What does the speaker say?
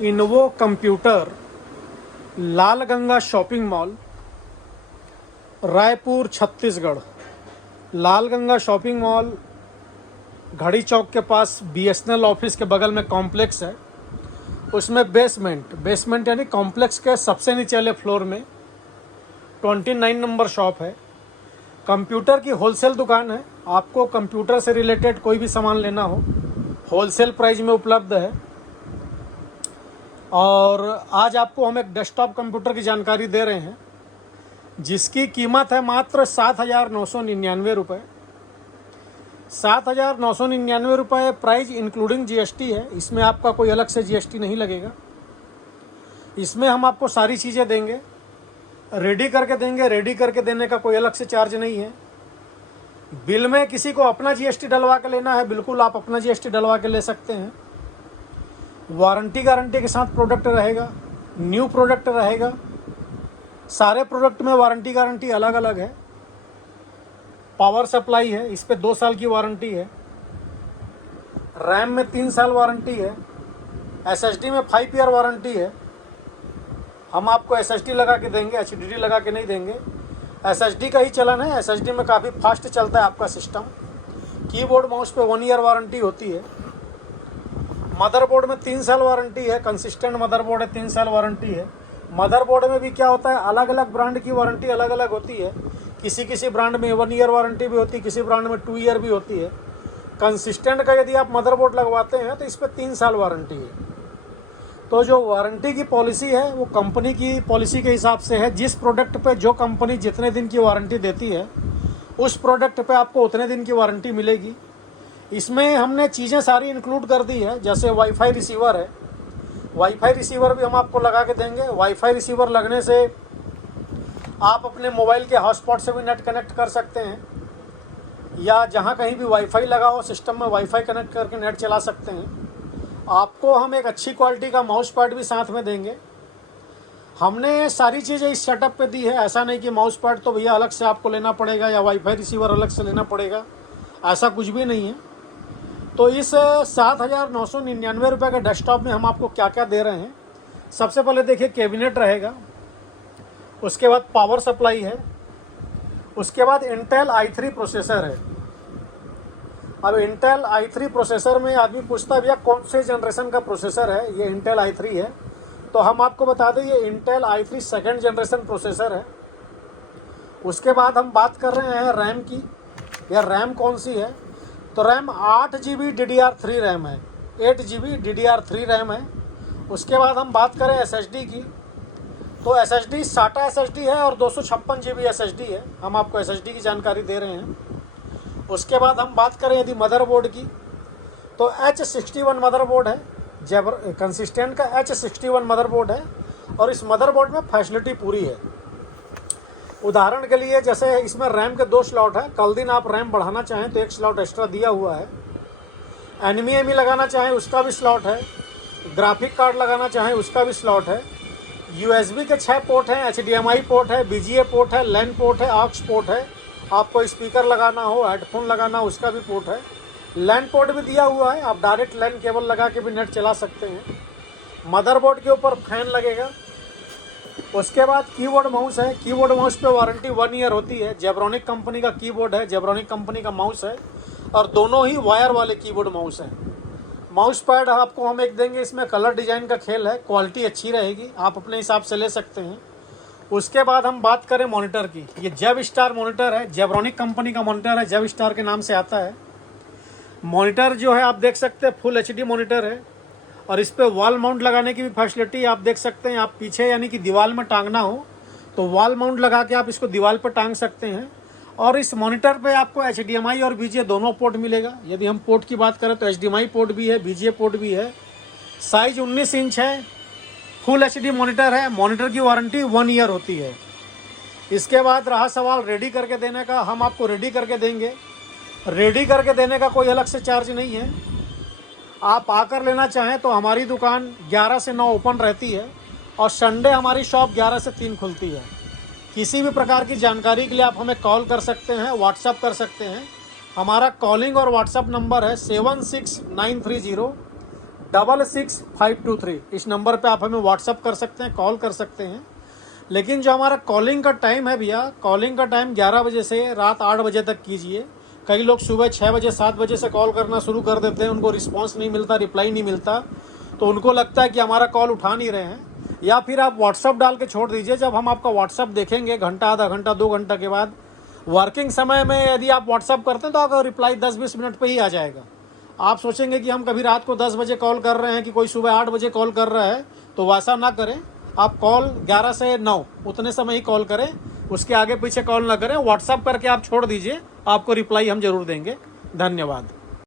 इन्वो computer, लाल Ganga shopping mall, Raipur Chhattisgarh. लाल Ganga shopping mall घड़ी चौक के पास BSNL office के बगल में कॉम्प्लेक्स है। उसमें बेसमेंट यानी कॉम्प्लेक्स के सबसे नीचे वाले फ्लोर में 29 नंबर शॉप है। कंप्यूटर की होलसेल दुकान है। आपको कंप्यूटर से रिलेटेड कोई भी सामान लेना हो होलसेल प्राइस में उपलब्ध है। और आज आपको हम एक डेस्कटॉप कंप्यूटर की जानकारी दे रहे हैं जिसकी कीमत है मात्र 7,999 रुपये। 7,999 रुपये प्राइस इंक्लूडिंग GST है। इसमें आपका कोई अलग से GST नहीं लगेगा। इसमें हम आपको सारी चीज़ें देंगे, रेडी करके देंगे। रेडी करके देने का कोई अलग से चार्ज नहीं है। बिल में किसी को अपना GST डलवा के लेना है, बिल्कुल आप अपना GST डलवा के ले सकते हैं। वारंटी गारंटी के साथ प्रोडक्ट रहेगा, न्यू प्रोडक्ट रहेगा। सारे प्रोडक्ट में वारंटी गारंटी अलग अलग है। पावर सप्लाई है, इस पे 2 साल की वारंटी है। रैम में 3 साल वारंटी है। SSD में 5 ईयर वारंटी है। हम आपको SSD लगा के देंगे, HDD लगा के नहीं देंगे। SSD का ही चलन है। SSD में काफ़ी फास्ट चलता है आपका सिस्टम। कीबोर्ड माउस पे 1 ईयर वारंटी होती है। मदरबोर्ड में 3 साल वारंटी है। कंसिस्टेंट मदरबोर्ड है, 3 साल वारंटी है। मदरबोर्ड में भी क्या होता है, अलग अलग ब्रांड की वारंटी अलग अलग होती है। किसी ब्रांड में 1 ईयर वारंटी भी होती है, किसी ब्रांड में 2 ईयर भी होती है। कंसिस्टेंट का यदि आप मदरबोर्ड लगवाते हैं तो इस पर 3 साल वारंटी है। तो जो वारंटी की पॉलिसी है वो कंपनी की पॉलिसी के हिसाब से है। जिस प्रोडक्ट पे जो कंपनी जितने दिन की वारंटी देती है उस प्रोडक्ट पे आपको उतने दिन की वारंटी मिलेगी। इसमें हमने चीज़ें सारी इंक्लूड कर दी है। जैसे वाईफाई रिसीवर है, वाईफाई रिसीवर भी हम आपको लगा के देंगे। वाईफाई रिसीवर लगने से आप अपने मोबाइल के हॉटस्पॉट से भी नेट कनेक्ट कर सकते हैं, या जहाँ कहीं भी वाईफाई लगा हो सिस्टम में वाईफाई कनेक्ट करके नेट चला सकते हैं। आपको हम एक अच्छी क्वालिटी का माउस पैड भी साथ में देंगे। हमने सारी चीज़ें इस सेटअप पे दी है। ऐसा नहीं कि माउस पैड तो भैया अलग से आपको लेना पड़ेगा या वाईफाई रिसीवर अलग से लेना पड़ेगा, ऐसा कुछ भी नहीं है। तो इस 7,999 रुपये के डेस्कटॉप में हम आपको क्या क्या दे रहे हैं। सबसे पहले देखिए, कैबिनेट रहेगा, उसके बाद पावर सप्लाई है, उसके बाद इंटेल i3 प्रोसेसर है। अब इंटेल i3 प्रोसेसर में आदमी पूछता है भैया कौन से जनरेशन का प्रोसेसर है। ये इंटेल i3 है। तो हम आपको बता दें ये Intel i3 second generation processor है। उसके बाद हम बात कर रहे हैं रैम की। या रैम कौन सी है, तो रैम 8 GB DDR3 रैम है। 8 GB DDR3 रैम है। उसके बाद हम बात करें SSD की, तो SSD SATA SSD है और 256 GB SSD है। हम आपको SSD की जानकारी दे रहे हैं। उसके बाद हम बात करें यदि मदरबोर्ड की, तो H61 मदरबोर्ड है। कंसिस्टेंट का H61 मदरबोर्ड है और इस मदरबोर्ड में फैसिलिटी पूरी है। उदाहरण के लिए जैसे इसमें रैम के 2 स्लॉट है। कल दिन आप रैम बढ़ाना चाहें तो 1 स्लॉट एक्स्ट्रा दिया हुआ है। NVMe लगाना चाहें उसका भी स्लॉट है। ग्राफिक कार्ड लगाना चाहें उसका भी स्लॉट है। USB के 6 पोर्ट हैं, HDMI पोर्ट है, BGA पोर्ट है, LAN पोर्ट है, AUX पोर्ट है। आपको स्पीकर लगाना हो, हेडफोन लगाना हो, उसका भी पोर्ट है। LAN पोर्ट भी दिया हुआ है, आप डायरेक्ट LAN केबल लगा के भी नेट चला सकते हैं। मदरबोर्ड के ऊपर फैन लगेगा। उसके बाद कीबोर्ड माउस है। कीबोर्ड माउस पे वारंटी 1 ईयर होती है। जेब्रॉनिक कंपनी का कीबोर्ड है, जेब्रॉनिक कंपनी का माउस है और दोनों ही वायर वाले कीबोर्ड माउस हैं। माउस पैड आपको हम एक देंगे, इसमें कलर डिज़ाइन का खेल है, क्वालिटी अच्छी रहेगी, आप अपने हिसाब से ले सकते हैं। उसके बाद हम बात करें मॉनिटर की, ये जेब स्टार मॉनिटर है, जेब्रॉनिक कंपनी का मॉनिटर है, जेब स्टार के नाम से आता है। मॉनिटर जो है आप देख सकते हैं फुल HD मॉनिटर है और इस पर वॉल माउंट लगाने की भी फैसिलिटी आप देख सकते हैं। आप पीछे यानी कि दीवार में टांगना हो तो वॉल माउंट लगा के आप इसको दीवार पर टांग सकते हैं। और इस मॉनिटर पे आपको HDMI और BGA दोनों पोर्ट मिलेगा। यदि हम पोर्ट की बात करें तो HDMI पोर्ट भी है, BGA पोर्ट भी है। साइज 19 इंच है, फुल HD मॉनिटर है। मॉनिटर की वारंटी 1 ईयर होती है। इसके बाद रहा सवाल रेडी करके देने का, हम आपको रेडी करके देंगे। रेडी करके देने का कोई अलग से चार्ज नहीं है। आप आकर लेना चाहें तो हमारी दुकान 11 से 9 ओपन रहती है और संडे हमारी शॉप 11 से 3 खुलती है। किसी भी प्रकार की जानकारी के लिए आप हमें कॉल कर सकते हैं, व्हाट्सअप कर सकते हैं। हमारा कॉलिंग और व्हाट्सअप नंबर है 66523। इस नंबर पे आप हमें व्हाट्सअप कर सकते हैं, कॉल कर सकते हैं। लेकिन जो हमारा कॉलिंग का टाइम है भैया, कॉलिंग का टाइम 11 बजे से रात 8 बजे तक कीजिए। कई लोग सुबह 6 बजे 7 बजे से कॉल करना शुरू कर देते हैं, उनको रिस्पांस नहीं मिलता, रिप्लाई नहीं मिलता, तो उनको लगता है कि हमारा कॉल उठा नहीं रहे हैं। या फिर आप व्हाट्सअप डाल के छोड़ दीजिए, जब हम आपका व्हाट्सअप देखेंगे घंटा, आधा घंटा, 2 घंटा के बाद, वर्किंग समय में यदि आप व्हाट्सअप करते हैं तो आपका रिप्लाई 10-20 मिनट पे ही आ जाएगा। आप सोचेंगे कि हम कभी रात को 10 बजे कॉल कर रहे हैं कि कोई सुबह 8 बजे कॉल कर रहा है, तो वैसा ना करें। आप कॉल 11 से 9 उतने समय ही कॉल करें, उसके आगे पीछे कॉल ना करें। व्हाट्सअप करके आप छोड़ दीजिए, आपको रिप्लाई हम ज़रूर देंगे। धन्यवाद।